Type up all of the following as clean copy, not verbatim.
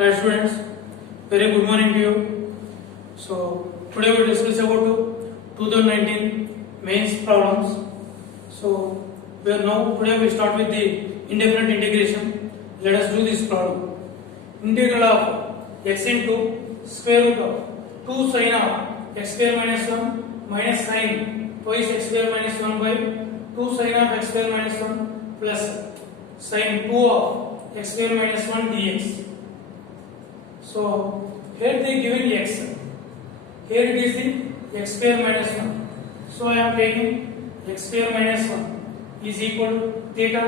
Hi students, very good morning to you. So today we discuss about 2019 mains problems. So we are now today we start with the indefinite integration. Let us do this problem. Integral of x into square root of 2 sin of x square minus 1 minus sin twice x square minus 1 by 2 sin of x square minus 1 plus sin 2 of x square minus 1 dx. So here they given x. Here it is the x square minus 1. So I am taking x square minus 1 is equal to theta.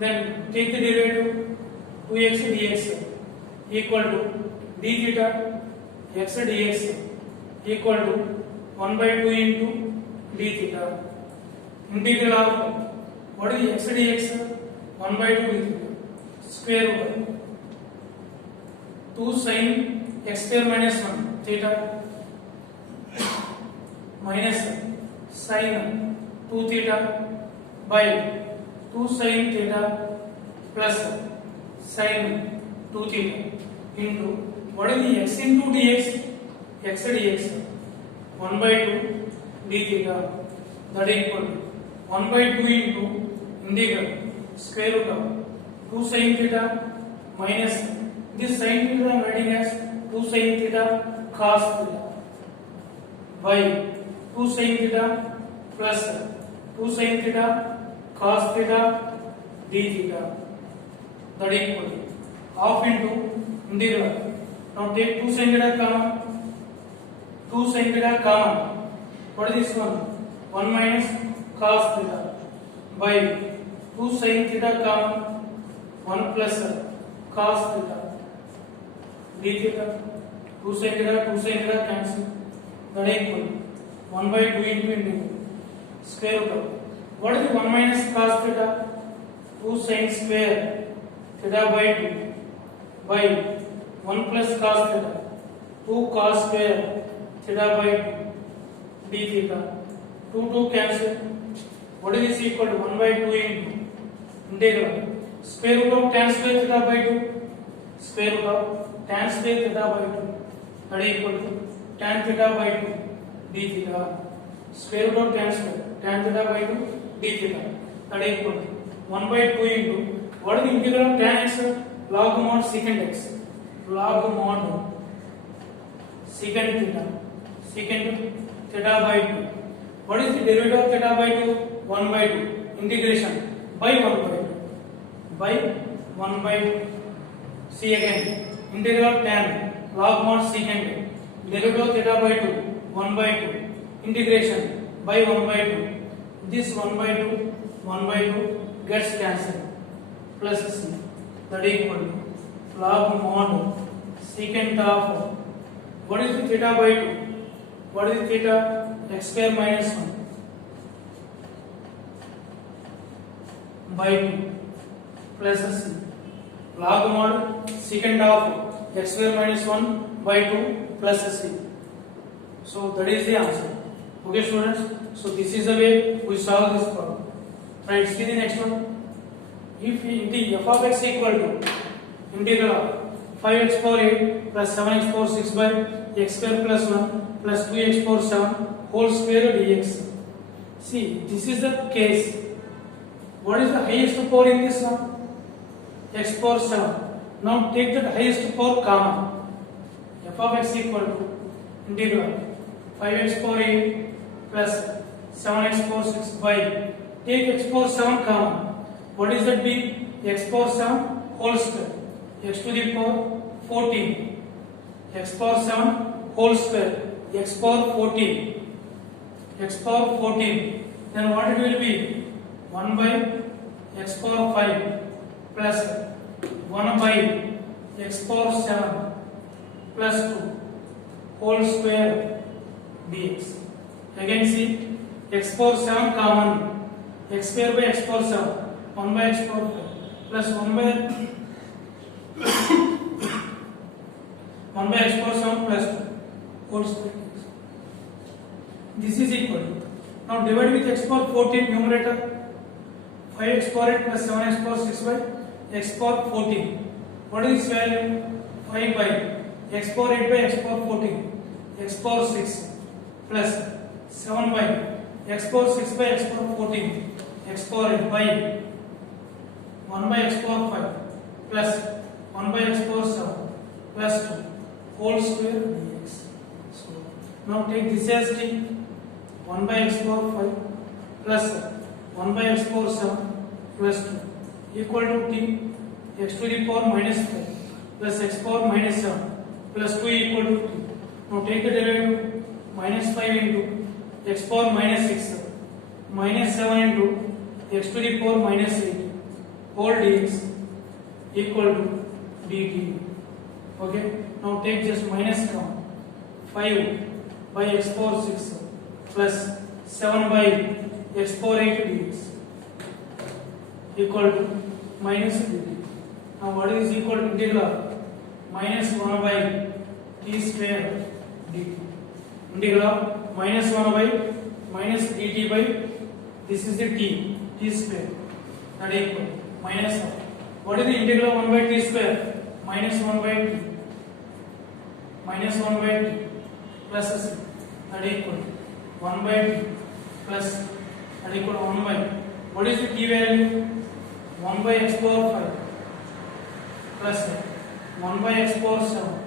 Then take the derivative 2x dx equal to d theta x dx equal to 1 by 2 into d theta. Integral of what is x dx? 1 by 2 d theta square root 2 sin x square minus 1 theta minus sin 2 theta by 2 sin theta plus sin 2 theta into what is the x into dx? X dx 1 by 2 d theta that equal to 1 by 2 into integral square root of 2 sin theta minus this sin theta I am writing as 2 sin theta cos theta by 2 sin theta plus 2 sin theta cos theta d theta that equal to half into integral. Now take 2 sin theta common. 2 sin theta common. What is this one? 1 minus cos theta by 2 sin theta common 1 plus cos theta d theta 2 sin theta cancel that equal 1 by 2 into integral square root of what is the 1 minus cos theta? 2 sin square theta by 2 by 1 plus cos theta 2 cos square theta by 2 d theta 2 cancel. What is this equal to 1 by 2 into integral square root of tan square theta by 2 square root of tan square theta by 2 that equal to tan theta by 2 d theta square root of tan theta by 2 d theta that equal to 1 by 2 into what is the integral of tan x? Log mod secant x log mod secant theta by 2. What is the derivative of theta by 2? 1 by 2 integration by 1 by 2 by 1 by 2. See again integral of tan log mod secant derivative of theta by 2 1 by 2 integration by 1 by 2. This 1 by 2 gets cancelled plus c that equal to log mod secant of what is the theta by 2? What is the theta? X square minus 1 by 2 plus c log mod secant of x square minus 1 by 2 plus c. So that is the answer. Okay students, so this is the way we solve this problem. Right, see the next one. If the f of x equal to integral of 5x power 8 plus 7x power 6 by x square plus 1 plus 2x power 7 whole square dx. See, this is the case. What is the highest power in this one? X power 7. Now take that highest power common. F of x equal to integral 5x power 8 plus 7x power 6 by take x power 7 common. What is that be? X power 7 whole square. X to the power 14. X power 7 whole square. X power 14. X power 14. Then what it will be? 1 by x power 5 plus 1 by x power 7 plus 2 whole square dx. Again see x power 7 common. X square by x power 7 1 by x power 5 plus 1 by 1 by x power 7 plus 2 whole square. This is equal to now divide with x power 14 numerator 5x power 8 plus 7x power 6 by x power 14 What is this value? 5 by x power 8 by x power 14 x power 6 plus 7 by x power 6 by x power 14 x power 8 by 1 by x power 5 plus 1 by x power 7 plus 2 whole square dx. So now take this as t, 1 by x power 5 plus 1 by x power 7 plus 2 equal to t x to the power minus 5 plus x power minus 7 plus 2 equal to t. Now take the derivative, minus 5 into x power minus 6 minus 7 into x to the power minus 8 whole dx equal to dt. Okay, now take just minus term, 5 by x power 6 plus 7 by x power 8 dx equal to minus dt. Now what is equal to integral of minus 1 by t square dt. Integral of minus 1 by minus dt by this is the t square that equal minus 1. What is the integral of 1 by t square? Minus 1 by t minus 1 by t plus c that equal 1 by t plus that equal 1 by what is the t value? 1 by x power 5 plus 1 by x power 7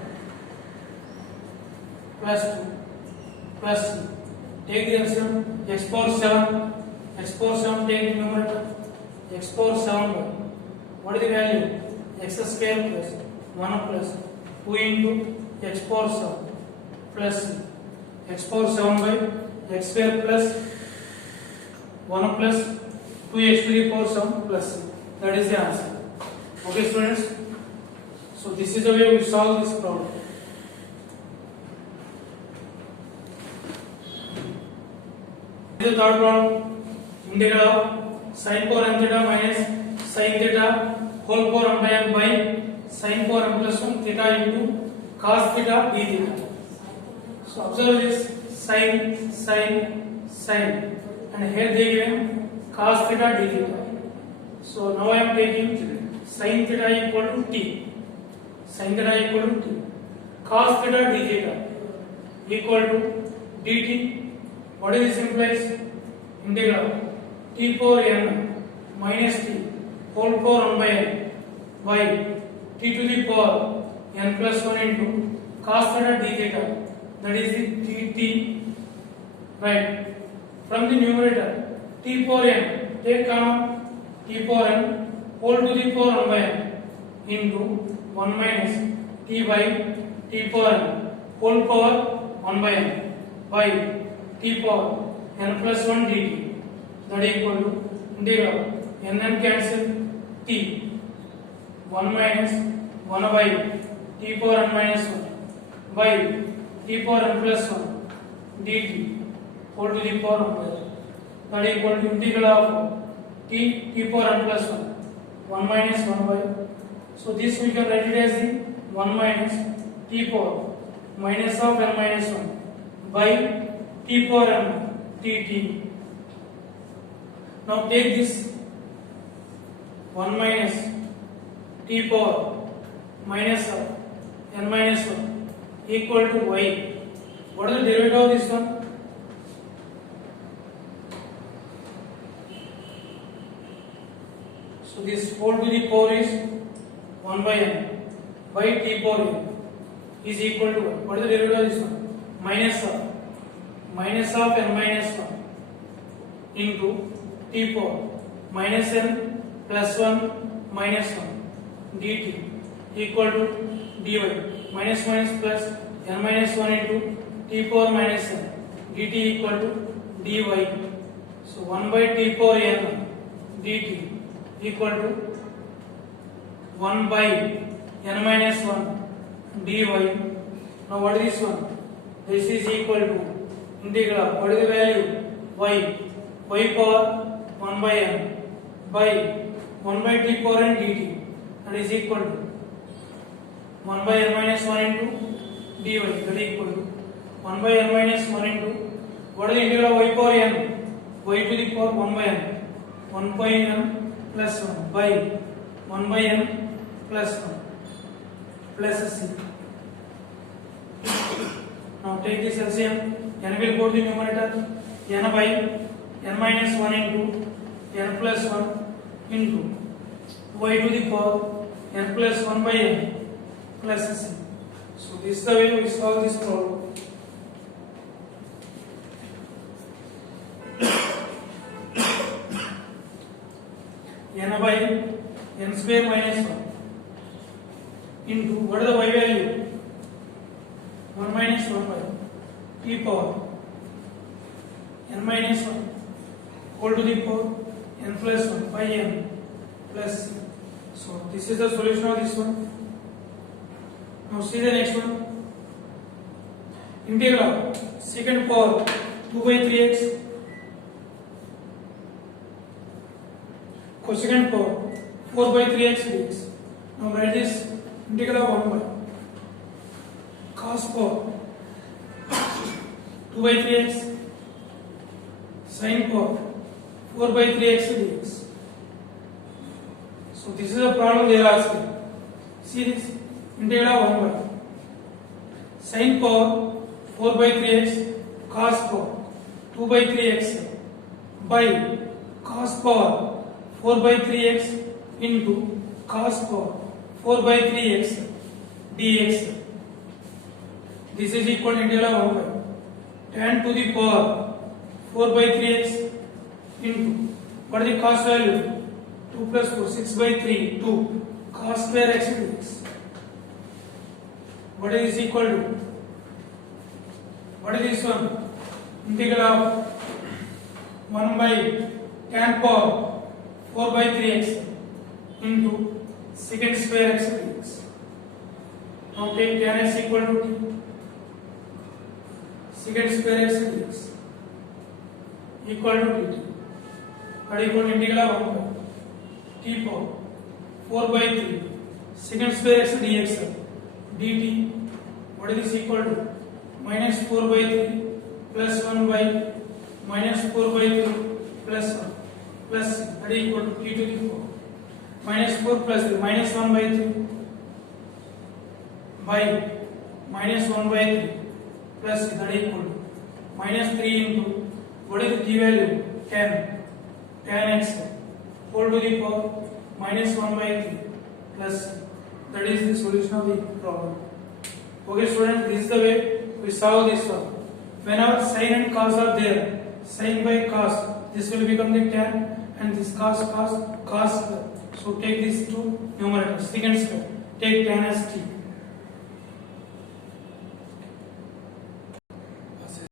plus 2 plus c. Take the LCM, x power 7 take the numerator x power 7 by what is the value? X square plus 1 plus 2 into x power 7 plus c. X power 7 by x square plus 1 plus 2x to the power 7 plus c. That is the answer. Okay students, so this is the way we solve this problem. This is the third problem. Integral of sin power m theta minus sin theta whole power m by n by sin power m plus 1 theta into cos theta d theta. So observe this sin and here they given cos theta d theta. So now I am taking sin theta equal to t, sin theta equal to t, cos theta d theta equal to dt. What is this implies? Integral t power n minus t whole power 1 by n by t to the power n plus 1 into cos theta d theta, that is the dt, right? From the numerator t power n take common, t power n whole to the power 1 by n into 1 minus t by t power n whole power 1 by n by t power n plus 1 dt, that equal to integral n cancel t 1 minus 1 by t power n minus 1 by t power n plus 1 dt whole to the power 1 by n, that equal to integral of t power n plus 1 minus 1 by, so this we can write it as the 1 minus t power minus of n minus 1 by t power n dt. Now take this 1 minus t power minus of n minus 1 equal to y. What is the derivative of this one? So this whole to the power is 1 by n by t power n is equal to what is the derivative of this one? Minus of n minus 1 into t power minus n plus 1 minus 1 dt equal to dy minus minus plus n minus 1 into t power minus n dt equal to dy. So 1 by t power n dt equal to 1 by n minus 1 dy. Now what is this one? This is equal to integral, what is the value? Y power 1 by n by 1 by t power n dt, that is equal to 1 by n minus 1 into dy, that is equal to 1 by n minus 1 into what is the integral of y power n? Y to the power 1 by n, 1 by n plus 1 by 1 by n plus 1 plus c. Now take this LCM. N will go to the numerator. N by n minus 1 into n plus 1 into y to the power n plus 1 by n plus c. So this is the way we solve this problem. N by n square minus 1 into what is the y value? 1 minus 1 by t power n minus 1 whole to the power n plus 1 by n plus c. So this is the solution of this one. Now see the next one. Integral secant power 2 by 3x cosecant power 4 by 3x dx. Now write this integral of 1 by cos power 2 by 3x sin power 4 by 3x dx. So this is the problem they are asking. See this integral of 1 by sin power 4 by 3x cos power 2 by 3x by cos power 4 by 3x into cos power 4 by 3x dx. This is equal to integral of 1 by tan to the power 4 by 3x into what is the cos value? 2 plus 4 6 by 3 2 cos square x dx. What is this equal to? What is this one? Integral of 1 by tan power 4 by 3x into secant square x dx. Now take tan x equal to t. Secant square x dx equal to dt. What equal to integral of 1 by t power 4 by 3 secant square x dx dt. What is this equal to? Minus 4 by 3 plus 1 by minus 4 by 3 plus 1 plus that is equal to t to the power minus 4 plus 3 minus 1 by 3 by minus 1 by 3 plus that is equal to minus 3 into what is the t value? tan x whole to the power minus 1 by 3 plus that is the solution of the problem. Okay students, this is the way we solve this one. Whenever sin and cos are there, sin by cos, this will become the tan and this cos. So take these two numerators, secant square, take tan as t.